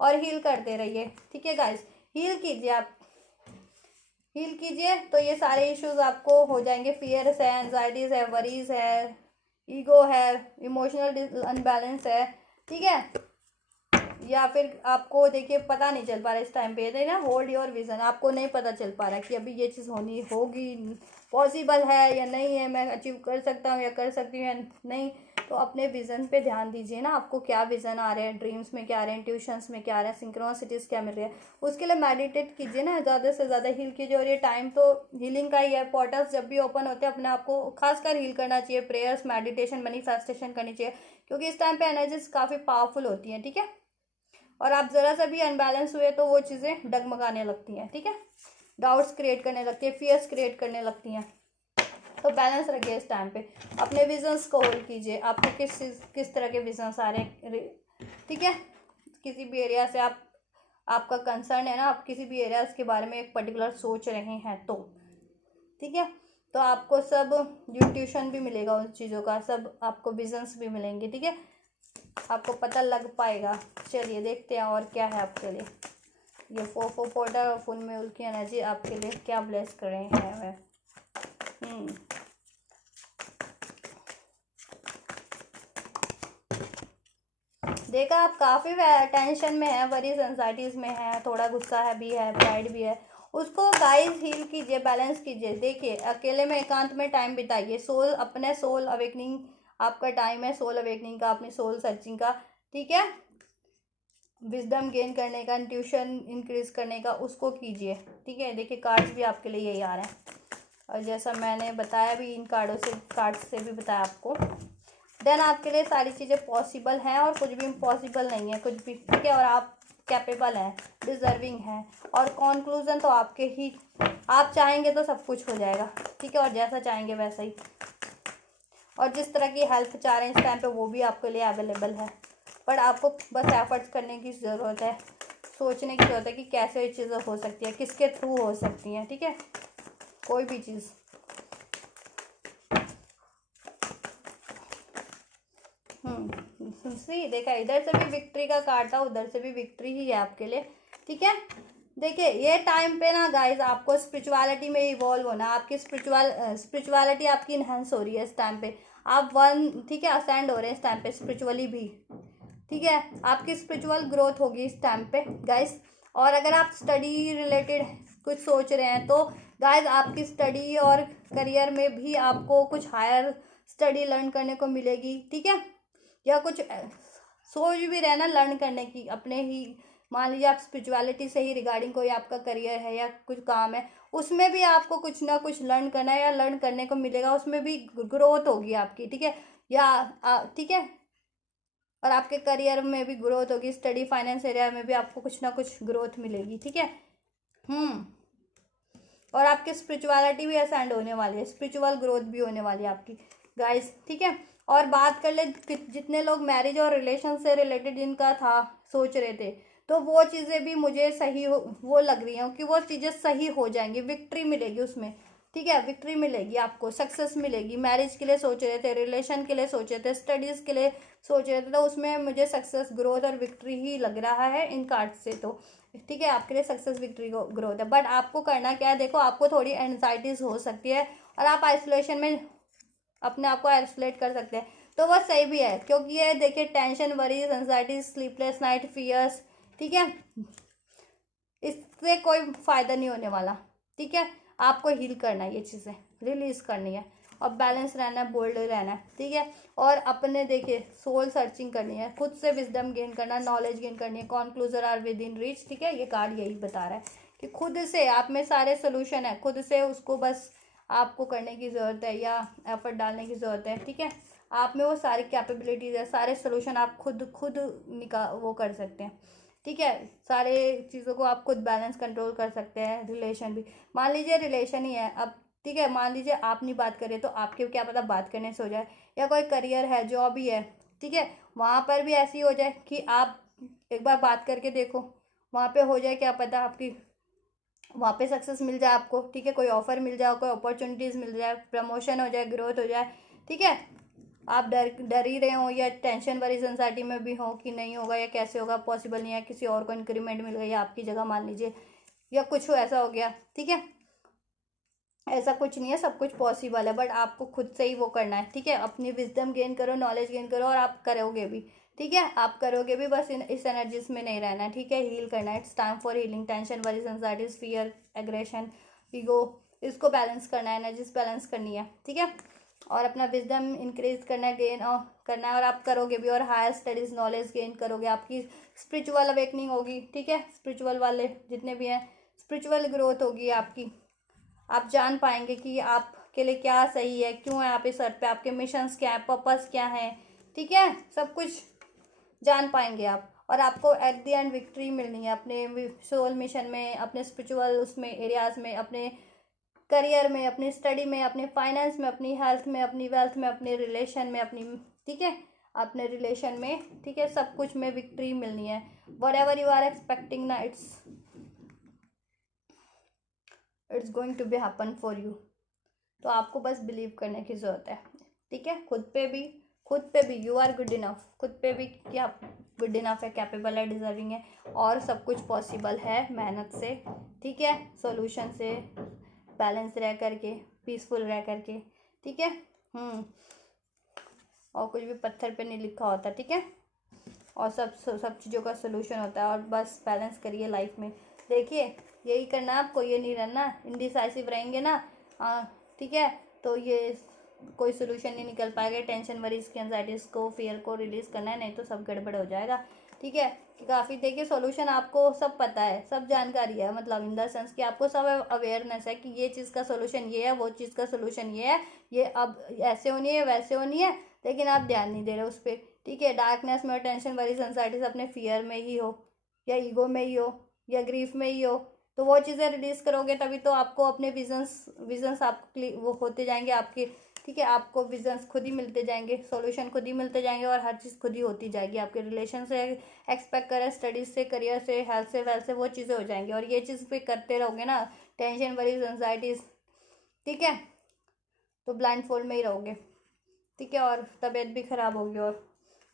और हील करते रहिए। ठीक है गाइस, हील कीजिए, आप हील कीजिए तो ये सारे इश्यूज आपको हो जाएंगे। फियर्स है, एंजाइटीज है, वरीज है, ईगो है, इमोशनल अनबैलेंस है, ठीक है, या फिर आपको देखिए पता नहीं चल पा रहा इस टाइम पे, ये ना होल्ड योर विजन, आपको नहीं पता चल पा रहा कि अभी ये चीज़ होनी होगी, पॉसिबल है या नहीं है, मैं अचीव कर सकता हूँ या कर सकती हूँ या नहीं, तो अपने विजन पे ध्यान दीजिए ना, आपको क्या विजन आ रहे हैं, ड्रीम्स में क्या आ रहे हैं, ट्यूशंस में क्या आ रहे हैं, सिंक्रोनिसिटीज क्या मिल रही है, उसके लिए मेडिटेट कीजिए ना, ज़्यादा से ज़्यादा हील कीजिए। और ये टाइम तो हीलिंग का ही है, पोर्टल्स जब भी ओपन होते हैं अपने आप को खासकर हील करना चाहिए, प्रेयर्स, मेडिटेशन, मैनिफेस्टेशन करनी चाहिए, क्योंकि इस टाइम पे एनर्जीज काफ़ी पावरफुल होती हैं। ठीक है, और आप ज़रा सा भी अनबैलेंस हुए तो वो चीज़ें डगमगाने लगती हैं, ठीक है, डाउट्स क्रिएट करने लगती है, फियर्स क्रिएट करने लगती हैं। तो बैलेंस रखिए इस टाइम पे, अपने विजन्स को होल्ड कीजिए, आपको किस तरह के विजन्स आ रहे हैं, ठीक है, किसी भी एरिया से आपका कंसर्न है ना, आप किसी भी एरियाज के बारे में एक पर्टिकुलर सोच रहे हैं तो, ठीक है, तो आपको सब ट्यूशन भी मिलेगा उन चीज़ों का, सब आपको विजन्स भी मिलेंगे, ठीक है, आपको पता लग पाएगा। चलिए देखते हैं और क्या है आपके लिए, ये 4 पोर्टल और फुल मून की एनर्जी आपके लिए क्या ब्लेस कर रहे हैं वह। देखा, आप काफ़ी टेंशन में है, वरीज एंजाइटीज़ में है, थोड़ा गुस्सा है भी है, प्राइड भी है, उसको गाइस हील कीजिए, बैलेंस कीजिए। देखिए अकेले में एकांत में टाइम बिताइए, सोल, अपने सोल अवेकनिंग आपका टाइम है, सोल अवेकनिंग का, अपनी सोल सर्चिंग का, ठीक है, विजडम गेन करने का, ट्यूशन इंक्रीज करने का, उसको कीजिए। ठीक है, देखिए कार्ड्स भी आपके लिए यही आ रहे हैं, और जैसा मैंने बताया भी, इन कार्ड्स से भी बताया आपको, देन आपके लिए सारी चीज़ें पॉसिबल हैं, और कुछ भी इम्पॉसिबल नहीं है, कुछ भी, ठीक है, और आप कैपेबल हैं, डिजर्विंग हैं, और कॉन्क्लूजन तो आपके ही, आप चाहेंगे तो सब कुछ हो जाएगा। ठीक है, और जैसा चाहेंगे वैसा ही, और जिस तरह की हेल्प चाह रहे हैं इस टाइम पे वो भी आपके लिए अवेलेबल है, पर आपको बस एफर्ट्स करने की ज़रूरत है, सोचने की ज़रूरत है कि कैसे ये चीज़ें हो सकती है, किसके थ्रू हो सकती हैं। ठीक है, कोई भी चीज़, सी देखा, इधर से भी विक्ट्री का कार्ड था, उधर से भी विक्ट्री ही है आपके लिए। ठीक है, देखिए ये टाइम पे ना गाइज आपको स्पिरिचुअलिटी में इवॉल्व होना, आपकी स्पिरिचुअलिटी आपकी इन्हेंस हो रही है इस टाइम पे, आप ठीक है, असेंड हो रहे हैं इस टाइम पे स्पिरिचुअली भी। ठीक है, आपकी स्पिरिचुअल ग्रोथ होगी इस टाइम पे गाइज। और अगर आप स्टडी रिलेटेड कुछ सोच रहे हैं तो गाइज आपकी स्टडी और करियर में भी आपको कुछ हायर स्टडी लर्न करने को मिलेगी। ठीक है, या कुछ सोच भी रहे ना लर्न करने की अपने ही, मान लीजिए आप स्पिरिचुअलिटी से ही रिगार्डिंग कोई आपका करियर है या कुछ काम है, उसमें भी आपको कुछ ना कुछ लर्न करना है या लर्न करने को मिलेगा, उसमें भी ग्रोथ होगी आपकी। ठीक है, या ठीक है, और आपके करियर में भी ग्रोथ होगी, स्टडी फाइनेंस एरिया में भी आपको कुछ ना कुछ ग्रोथ मिलेगी। ठीक है, और आपकी स्पिरिचुअलिटी भी असेंड होने वाली है, स्पिरिचुअल ग्रोथ भी होने वाली है आपकी गाइस। ठीक है, और बात कर ले जितने लोग मैरिज और रिलेशन से रिलेटेड जिनका था सोच रहे थे, तो वो चीज़ें भी मुझे सही हो वो लग रही हैं कि वो चीज़ें सही हो जाएंगी, विक्ट्री मिलेगी उसमें, ठीक है, विक्ट्री मिलेगी आपको, सक्सेस मिलेगी। मैरिज के लिए सोच रहे थे, रिलेशन के लिए सोच रहे थे, स्टडीज़ के लिए सोच रहे थे, तो उसमें मुझे सक्सेस, ग्रोथ और विक्ट्री ही लग रहा है इन कार्ड से। तो ठीक है, आपके लिए सक्सेस, विक्ट्री, ग्रोथ है। बट आपको करना क्या है, देखो आपको थोड़ी एनजाइटीज हो सकती है और आप आइसोलेशन में अपने आप को आइसोलेट कर सकते हैं, तो वो सही भी है, क्योंकि ये देखिए tension, worries, anxiety, sleepless night, fears, ठीक है, इससे कोई फायदा नहीं होने वाला, ठीक है। आपको हील करना है, ये चीज़ें रिलीज करनी है और बैलेंस रहना है, बोल्ड रहना है, ठीक है। और अपने देखिए सोल सर्चिंग करनी है, खुद से विजडम गेन करना, नॉलेज गेन करनी है, कॉन्क्लूजर आर विद इन रीच, ठीक है। ये कार्ड यही बता रहा है कि खुद से आप में सारे सोल्यूशन है, खुद से उसको बस आपको करने की ज़रूरत है या एफर्ट डालने की ज़रूरत है, ठीक है। आप में वो सारी कैपेबिलिटीज़ है, सारे सोल्यूशन आप खुद खुद वो कर सकते हैं, ठीक है। सारे चीज़ों को आप खुद बैलेंस कंट्रोल कर सकते हैं। रिलेशन भी, मान लीजिए रिलेशन ही है अब, ठीक है, मान लीजिए आप नहीं बात करें तो आपके क्या पता बात करने से हो जाए, या कोई करियर है, जॉब ही है, ठीक है, वहाँ पर भी ऐसी हो जाए कि आप एक बार बात करके देखो, वहाँ पे हो जाए, क्या पता आपकी वहाँ पे सक्सेस मिल जाए आपको, ठीक है, कोई ऑफर मिल जाए, कोई अपॉर्चुनिटीज़ मिल जाए, प्रमोशन हो जाए, ग्रोथ हो जाए, ठीक है। आप डर ही रहे हो या टेंशन वरीज एंजाइटी में भी हो कि नहीं होगा या कैसे होगा, पॉसिबल नहीं है, किसी और को इंक्रीमेंट मिल गई आपकी जगह मान लीजिए, या कुछ ऐसा हो गया, ठीक है। ऐसा कुछ नहीं है, सब कुछ पॉसिबल है, बट आपको खुद से ही वो करना है, ठीक है। अपनी विजडम गेन करो, नॉलेज गेन करो, और आप करोगे भी, ठीक है, आप करोगे भी, बस इस एनर्जीज में नहीं रहना है, ठीक है। हील करना है, it's time for healing, tension, worries, anxieties, fear, aggression, ego, इसको बैलेंस करना है, एनर्जीज बैलेंस करनी है, ठीक है। और अपना विजडम इंक्रीज करना है, गेन और करना है, और आप करोगे भी, और हायर स्टडीज, नॉलेज गेन करोगे, आपकी स्पिरिचुअल अवेकनिंग होगी, ठीक है। स्पिरिचुअल वाले जितने भी हैं, स्पिरिचुअल ग्रोथ होगी आपकी, आप जान पाएंगे कि आपके लिए क्या सही है, क्यों है आप इस अर्थ पे, आपके मिशंस क्या है, पर्पस क्या है, ठीक है, सब कुछ जान पाएंगे आप। और आपको एट द एंड विक्ट्री मिलनी है अपने सोल मिशन में, अपने स्पिरिचुअल उसमें एरियाज में, अपने करियर में, अपनी स्टडी में, अपने फाइनेंस में, अपनी हेल्थ में, अपनी वेल्थ में, अपने रिलेशन में, अपनी, ठीक है, अपने रिलेशन में, ठीक है, सब कुछ में विक्ट्री मिलनी है। व्हाटएवर यू आर एक्सपेक्टिंग ना, it's going to be happen for you. तो आपको बस बिलीव करने की ज़रूरत है, ठीक है। खुद पे भी यू आर गुड इनफ, खुद पे भी क्या गुड इनफ है, कैपेबल है, डिजर्विंग है, और सब कुछ पॉसिबल है मेहनत से, ठीक है, सॉल्यूशन से, बैलेंस रह करके, पीसफुल रह करके, ठीक है। और कुछ भी पत्थर पे नहीं लिखा होता, ठीक है, और सब चीज़ों का सोल्यूशन होता है। और बस बैलेंस करिए लाइफ में, देखिए यही करना है आपको, ये नहीं रहना इनडिसाइसिव रहेंगे ना, ठीक है, तो ये कोई सोल्यूशन नहीं निकल पाएगा। टेंशन, वरीज की, एंजाइटीज़ को, फियर को रिलीज करना है, नहीं तो सब गड़बड़ हो जाएगा, ठीक है। कि काफ़ी देखिए सोल्यूशन आपको सब पता है, सब जानकारी है, मतलब इन द सेंस कि आपको सब अवेयरनेस है कि ये चीज़ का सोल्यूशन ये है, वो चीज़ का सोल्यूशन ये है, ये अब ऐसे होनी है, वैसे होनी है, लेकिन आप ध्यान नहीं दे रहे उस पर, ठीक है। डार्कनेस में टेंशन, वरीज, एंजाइटीज अपने फियर में ही हो, या ईगो में ही हो, या ग्रीफ में ही हो, तो वो चीज़ें रिलीज करोगे तभी तो आपको अपने विजन्स आपको वो होते जाएंगे आपके, ठीक है। आपको विजन्स खुद ही मिलते जाएंगे, सॉल्यूशन खुद ही मिलते जाएंगे, और हर चीज़ खुद ही होती जाएगी। आपके रिलेशन से एक्सपेक्ट करें, स्टडीज से, करियर से, हेल्थ से, वेल्थ से, वो चीज़ें हो जाएंगी। और ये चीज़ पे करते रहोगे ना, टेंशन, वरीज, एंजाइटीज, ठीक है, तो ब्लाइंड फोल्ड में ही रहोगे, ठीक है, और तबीयत भी खराब होगी। और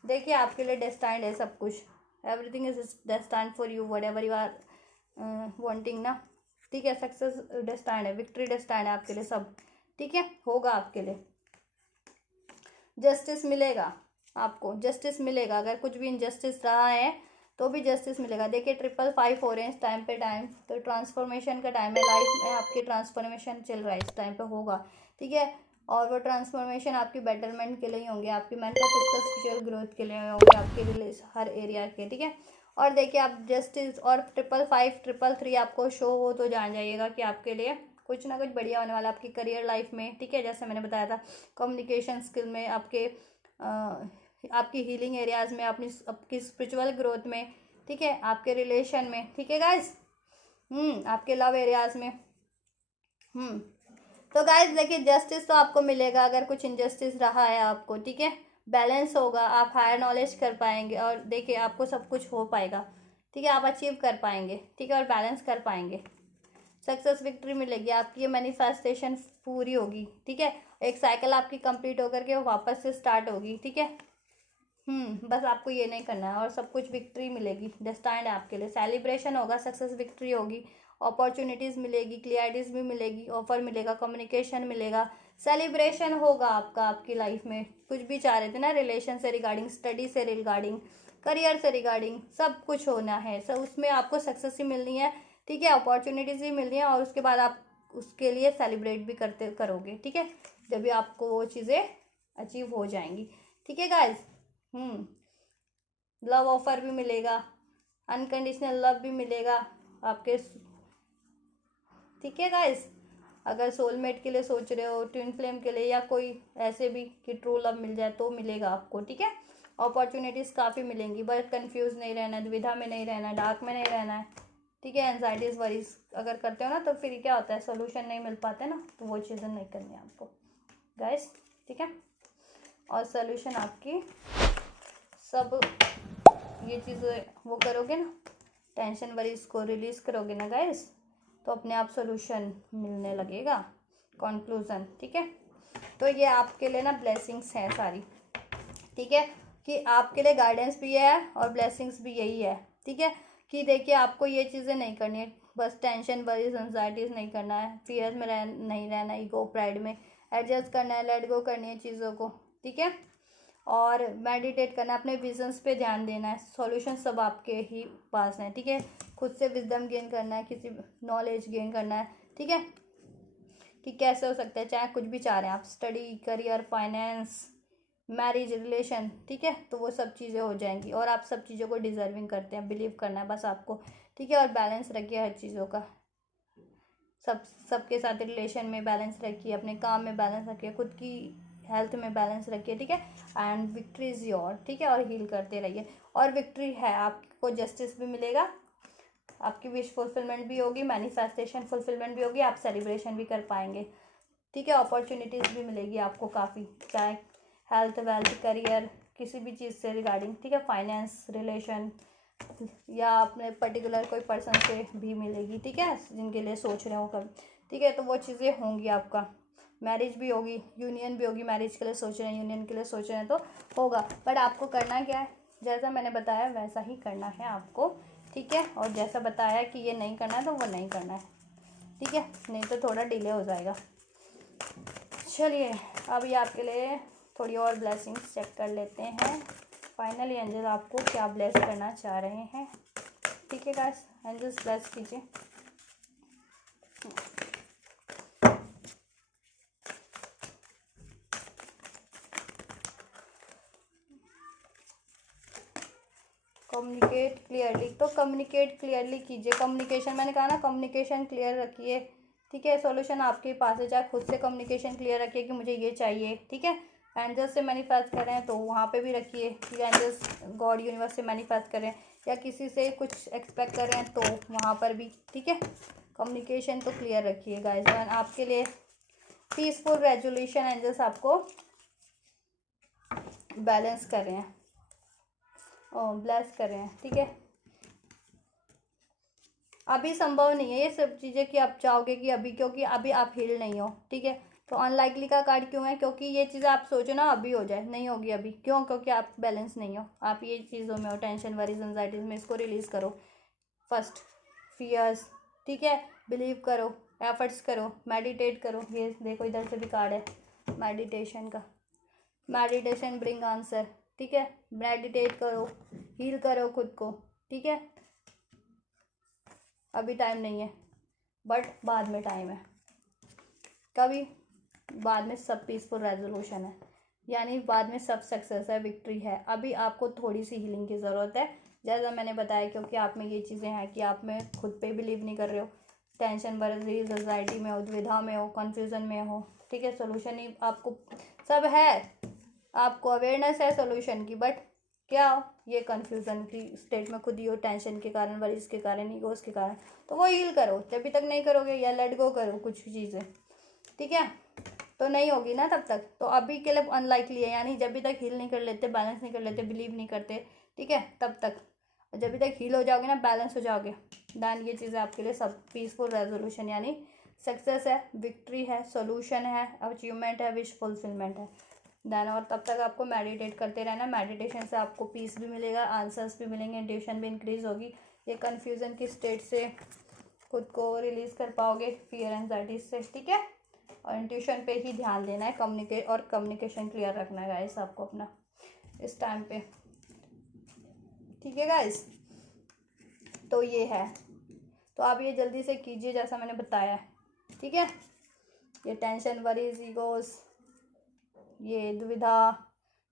देखिए आपके लिए डेस्टाइंड है सब कुछ, everything is destined for you, whatever you are wanting ना, ठीक है। सक्सेस डेस्टाइंड है, विक्ट्री डेस्टाइंड है आपके लिए सब, ठीक है, होगा आपके लिए। जस्टिस मिलेगा आपको, जस्टिस मिलेगा, अगर कुछ भी इनजस्टिस रहा है तो भी जस्टिस मिलेगा। देखिए 555 हो रहे हैं इस टाइम पे, टाइम तो ट्रांसफॉर्मेशन का टाइम है, लाइफ में आपकी ट्रांसफॉर्मेशन चल रहा है इस टाइम पे, होगा, ठीक है। और वो ट्रांसफॉर्मेशन आपकी बेटरमेंट के लिए ही होंगे, आपकी मेंटल, फिजिकल, स्पिरिचुअल ग्रोथ के लिए होंगे, आपके रिलेस हर एरिया के, ठीक है। और देखिए आप जस्टिस और 555 333 आपको शो हो तो जान जाइएगा कि आपके लिए कुछ ना कुछ बढ़िया होने वाला है आपकी करियर लाइफ में, ठीक है। जैसे मैंने बताया था, कम्युनिकेशन स्किल में, आपके आपकी हीलिंग एरियाज में, आपकी स्पिरिचुअल ग्रोथ में, ठीक है, आपके रिलेशन में, ठीक है गाइस, आपके लव एरियाज में, तो गाइस देखिए जस्टिस तो आपको मिलेगा अगर कुछ इनजस्टिस रहा है आपको, ठीक है। बैलेंस होगा, आप हायर नॉलेज कर पाएंगे, और देखिए आपको सब कुछ हो पाएगा, ठीक है, आप अचीव कर पाएंगे, ठीक है, और बैलेंस कर पाएंगे। सक्सेस विक्ट्री मिलेगी आपकी, ये मैनिफेस्टेशन पूरी होगी, ठीक है। एक साइकिल आपकी कंप्लीट होकर के वो वापस से स्टार्ट होगी, ठीक है। बस आपको ये नहीं करना है और सब कुछ विक्ट्री मिलेगी, डेस्टाइंड है आपके लिए। सेलिब्रेशन होगा, सक्सेस विक्ट्री होगी, अपॉर्चुनिटीज़ मिलेगी, क्लियरिटीज़ भी मिलेगी, ऑफर मिलेगा, कम्युनिकेशन मिलेगा, सेलिब्रेशन होगा आपका आपकी लाइफ में। कुछ भी चाह रहे थे ना, रिलेशन से रिगार्डिंग, स्टडी से रिगार्डिंग, करियर से रिगार्डिंग, सब कुछ होना है, सब उसमें आपको सक्सेस ही मिलनी है, ठीक है, अपॉर्चुनिटीज़ भी मिलनी है, और उसके बाद आप उसके लिए सेलिब्रेट भी करोगे, ठीक है, जब भी आपको वो चीज़ें अचीव हो जाएंगी, ठीक है गाइज। लव ऑफर भी मिलेगा, अनकंडीशनल लव भी मिलेगा आपके, ठीक है गाइज। अगर सोलमेट के लिए सोच रहे हो, ट्विन फ्लेम के लिए, या कोई ऐसे भी कि ट्रू लव मिल जाए तो मिलेगा आपको, ठीक है। अपॉर्चुनिटीज़ काफ़ी मिलेंगी, बस कंफ्यूज नहीं रहना, दुविधा में नहीं रहना, डार्क में नहीं रहना है, ठीक है। एंजाइटीज़ वरीज अगर करते हो ना तो फिर क्या होता है, सोल्यूशन नहीं मिल पाते ना, तो वो चीज़ें नहीं करनी है आपको गाइस, ठीक है। और सोल्यूशन आपकी सब ये चीज़ें वो करोगे ना, टेंशन वरीज को रिलीज़ करोगे ना गाइस, तो अपने आप सोल्यूशन मिलने लगेगा, कंक्लूज़न, ठीक है। तो ये आपके लिए ना ब्लेसिंग्स हैं सारी, ठीक है, कि आपके लिए गाइडेंस भी है और ब्लेसिंग्स भी यही है, ठीक है, कि देखिए आपको ये चीज़ें नहीं करनी है, बस टेंशन वरीज एंजाइटीज़ नहीं करना है, फियर में नहीं रहना, ईगो प्राइड में एडजस्ट करना है, लेट गो करनी है चीज़ों को, ठीक है, और मेडिटेट करना है, अपने विजन्स पे ध्यान देना है, सॉल्यूशन सब आपके ही पास हैं, ठीक है। खुद से विजडम गेन करना है, किसी नॉलेज गेन करना है, ठीक है, कि कैसे हो सकता है, चाहे कुछ भी चाह रहे हैं आप, study, career, finance, marriage, relation, ठीक है, तो वो सब चीज़ें हो जाएंगी, और आप सब चीज़ों को डिजर्विंग करते हैं, बिलीव करना है बस आपको, ठीक है। और बैलेंस रखिए हर चीज़ों का, सबके साथ रिलेशन में बैलेंस रखिए, अपने काम में बैलेंस रखिए, खुद की हेल्थ में बैलेंस रखिए, ठीक है। एंड विक्ट्री इज़ योर, ठीक है, और हील करते रहिए, और विक्ट्री है, आपको जस्टिस भी मिलेगा, आपकी विश फुलफिलमेंट भी होगी, मैनिफेस्टेशन फुलफिलमेंट भी होगी, आप सेलिब्रेशन भी कर पाएंगे, ठीक है। अपॉर्चुनिटीज़ भी मिलेगी आपको काफ़ी, चाहे हेल्थ, वेल्थ, करियर, किसी भी चीज़ से रिगार्डिंग, ठीक है, फाइनेंस, रिलेशन, या अपने पर्टिकुलर कोई पर्सन से भी मिलेगी, ठीक है, जिनके लिए सोच रहे हो कभी, ठीक है, तो वो चीज़ें होंगी आपका। मैरिज भी होगी, यूनियन भी होगी, मैरिज के लिए सोच रहे हैं, यूनियन के लिए सोच रहे हैं तो होगा, बट आपको करना क्या है, जैसा मैंने बताया वैसा ही करना है आपको, ठीक है, और जैसा बताया कि ये नहीं करना है तो वो नहीं करना है, ठीक है, नहीं तो थोड़ा डिले हो जाएगा। चलिए अभी आपके लिए थोड़ी और ब्लेसिंग्स चेक कर लेते हैं, फाइनली एंजल आपको क्या ब्लेस करना चाह रहे हैं, ठीक है गाइस, एंजल्स ब्लेस कीजिए। कम्युनिकेट क्लियरली, तो कम्युनिकेट क्लियरली कीजिए, कम्युनिकेशन मैंने कहा ना, कम्युनिकेशन क्लियर रखिए, ठीक है, सॉल्यूशन आपके पास है, चाहे खुद से कम्युनिकेशन क्लियर रखिए कि मुझे ये चाहिए, ठीक है। एंजल्स से मैनिफेस्ट कर रहे हैं तो वहाँ पे भी रखिए कि एंजल्स गॉड यूनिवर्स से मैनिफेस्ट कर रहे हैं, या किसी से कुछ एक्सपेक्ट कर रहे हैं तो वहाँ पर भी, ठीक है, कम्युनिकेशन तो क्लियर रखिए गाइस। एंड आपके लिए पीसफुल रेजोल्यूशन एंजल्स आपको बैलेंस कर रहे हैं, ब्लेस कर रहे हैं, ठीक है। अभी संभव नहीं है ये सब चीज़ें कि आप चाहोगे कि अभी, क्योंकि अभी आप हील नहीं हो, ठीक है, तो अनलाइकली का कार्ड क्यों है, क्योंकि ये चीज़ें आप सोचो ना अभी हो जाए, नहीं होगी अभी, क्यों, क्योंकि आप बैलेंस नहीं हो, आप ये चीज़ों में हो, टेंशन, वरीज, एंजाइटीज में, इसको रिलीज़ करो फर्स्ट, फियर्स, ठीक है, बिलीव करो, एफर्ट्स करो, मेडिटेट करो, ये देखो इधर से भी कार्ड है मेडिटेशन का, मेडिटेशन ब्रिंग आंसर, ठीक है, मेडिटेट करो, हील करो खुद को, ठीक है। अभी टाइम नहीं है, बट बाद में टाइम है, कभी बाद में सब पीसफुल रेजोल्यूशन है, यानी बाद में सब सक्सेस है, विक्ट्री है, अभी आपको थोड़ी सी हीलिंग की ज़रूरत है, जैसा मैंने बताया, क्योंकि आप में ये चीज़ें हैं कि आप में खुद पे बिलीव नहीं कर रहे हो, टेंशन, वरीज, एंजाइटी में हो, दुविधा में हो, कन्फ्यूज़न में हो, ठीक है, सोल्यूशन ही आपको सब है, आपको अवेयरनेस है सोल्यूशन की, बट क्या ये कन्फ्यूज़न की स्टेट में खुद ही हो, टेंशन के कारण, वरीज के कारण, ईगोस के कारण, तो वो हील करो, जब तक नहीं करोगे, या लेट गो करो कुछ चीज़ें, ठीक है, तो नहीं होगी ना तब तक, तो अभी के लिए अनलाइकली है, यानी जब तक हील नहीं कर लेते, बैलेंस नहीं कर लेते, बिलीव नहीं करते, ठीक है, तब तक और जब तक हील हो जाओगे ना, बैलेंस हो जाओगे, देन ये चीज़ें आपके लिए सब पीसफुल रेजोल्यूशन यानी सक्सेस है, विक्ट्री है, सोल्यूशन है, अचीवमेंट है, विश फुलफिलमेंट है। देन और तब तक आपको मेडिटेट करते रहना। मेडिटेशन से आपको पीस भी मिलेगा, आंसर्स भी मिलेंगे, इंट्यूशन भी इंक्रीज होगी। ये कन्फ्यूज़न की स्टेट से खुद को रिलीज़ कर पाओगे, फियर एंजाइटी से, ठीक है। और इंट्यूशन पे ही ध्यान देना है, कम्युनिकेशन क्लियर रखना है गाइस आपको अपना इस टाइम पे, ठीक है गाइस। तो ये है, तो आप ये जल्दी से कीजिए जैसा मैंने बताया, ठीक है। ये टेंशन, वरीज, ईगोज, ये दुविधा,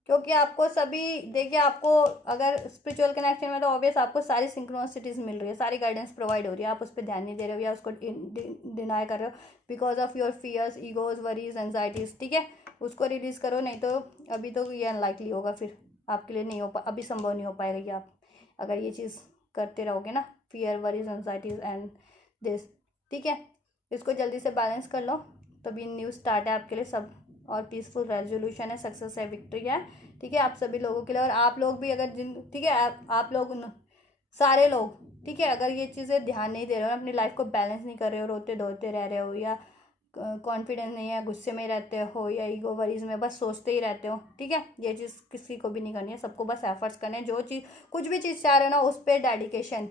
क्योंकि आपको सभी देखिए, आपको अगर स्पिरिचुअल कनेक्शन में तो ऑब्वियस आपको सारी सिंक्रोनिसिटीज मिल रही है, सारी गाइडेंस प्रोवाइड हो रही है, आप उस पर ध्यान नहीं दे रहे हो या उसको डिनाई कर रहे हो because of your fears, egos, worries, anxieties, ठीक है। उसको रिलीज करो, नहीं तो अभी तो ये अनलाइकली होगा, फिर आपके लिए नहीं हो अभी संभव नहीं हो पाएगा ये आप अगर ये चीज़ करते रहोगे ना, fear, worries, anxieties and this, ठीक है। इसको जल्दी से बैलेंस कर लो, तभी न्यू स्टार्ट है आपके लिए सब, और पीसफुल रेजोल्यूशन है, सक्सेस है, विक्ट्री है, ठीक है, आप सभी लोगों के लिए। और आप लोग भी अगर ठीक है, आप लोग सारे लोग, ठीक है, अगर ये चीज़ें ध्यान नहीं दे रहे हो, अपनी लाइफ को बैलेंस नहीं कर रहे हो, रोते धोते रह रहे हो, या कॉन्फिडेंस नहीं है, गुस्से में रहते हो, या ईगो वरीज में बस सोचते ही रहते हो, ठीक है, ये चीज़ किसी को भी नहीं करनी है, सबको बस एफर्ट्स करने हैं। जो चीज़ कुछ भी चीज़ चाह रहे हो ना, उस पर dedication,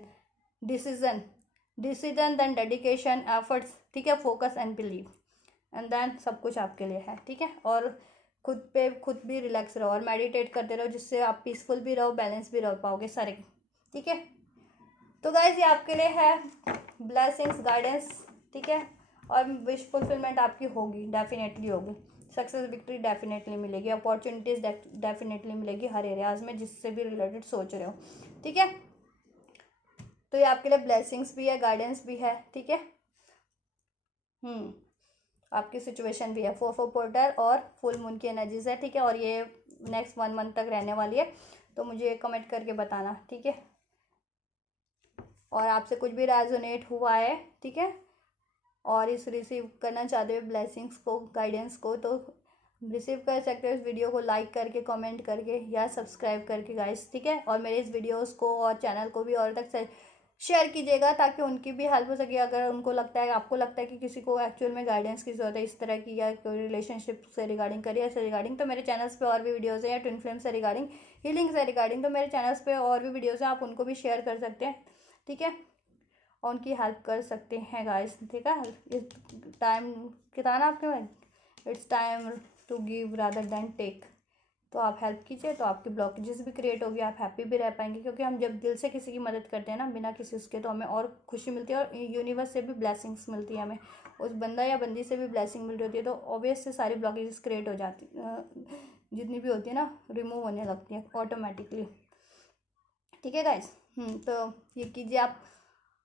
decision then dedication, efforts, ठीक है, focus and believe, and then सब कुछ आपके लिए है, ठीक है। और खुद भी रिलैक्स रहो और मेडिटेट करते रहो, जिससे आप पीसफुल भी रहो, बैलेंस भी रह पाओगे सारे, ठीक है। तो गाइज ये आपके लिए है ब्लेसिंग्स, गाइडेंस, ठीक है। और विश फुलफिलमेंट आपकी होगी, डेफिनेटली होगी, सक्सेस, विक्ट्री डेफिनेटली मिलेगी, अपॉर्चुनिटीज डेफिनेटली मिलेगी हर एरियाज में जिससे भी रिलेटेड सोच रहे हो, ठीक है। तो ये आपके लिए ब्लेसिंग्स भी है, गाइडेंस भी है, ठीक है। आपकी सिचुएशन भी है, 4 पोर्टल और फुल मून की एनर्जीज है, ठीक है। और ये नेक्स्ट 1 मंथ तक रहने वाली है, तो मुझे कमेंट करके बताना, ठीक है। और आपसे कुछ भी रेजोनेट हुआ है, ठीक है, और इस रिसीव करना चाहते हो ब्लेसिंग्स को, गाइडेंस को, तो रिसीव कर सकते हो इस वीडियो को लाइक करके, कमेंट करके, या सब्सक्राइब करके गाइस, ठीक है। और मेरे इस वीडियोस को और चैनल को भी और तक शेयर कीजिएगा, ताकि उनकी भी हेल्प हो सके, अगर उनको लगता है, आपको लगता है कि किसी को एक्चुअल में गाइडेंस की जरूरत है इस तरह की, या कोई रिलेशनशिप से रिगार्डिंग, करियर से रिगार्डिंग, तो मेरे चैनल्स पे और भी वीडियोज़ हैं, या ट्विन फ्लेम से रिगार्डिंग, हीलिंग से रिगार्डिंग, तो मेरे चैनल्स पे और भी वीडियोज़ हैं, आप उनको भी शेयर कर सकते हैं, ठीक है, और उनकी हेल्प कर सकते हैं गाइस, ठीक है। इस टाइम कितना ना आपके में, it's time to give rather than take, तो आप हेल्प कीजिए, तो आपकी ब्लॉकेजेस भी क्रिएट होगी, आप हैप्पी भी रह पाएंगे, क्योंकि हम जब दिल से किसी की मदद करते हैं ना, बिना किसी उसके, तो हमें और खुशी मिलती है, और यूनिवर्स से भी ब्लेसिंग्स मिलती है हमें, उस बंदा या बंदी से भी ब्लेसिंग मिल रही होती है, तो ऑब्वियस से सारी ब्लॉकेजेस क्रिएट हो जाती, जितनी भी होती है ना, रिमूव होने लगती है ऑटोमेटिकली, ठीक है गाइस। तो ये कीजिए आप,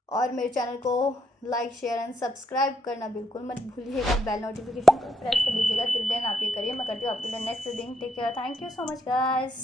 और मेरे चैनल को लाइक, शेयर एंड सब्सक्राइब करना बिल्कुल मत भूलिएगा, बेल नोटिफिकेशन को प्रेस कर दीजिएगा। टिल देन आप ये करिए, मैं करती हूँ आपके लिए next reading. Take care, thank you so much guys.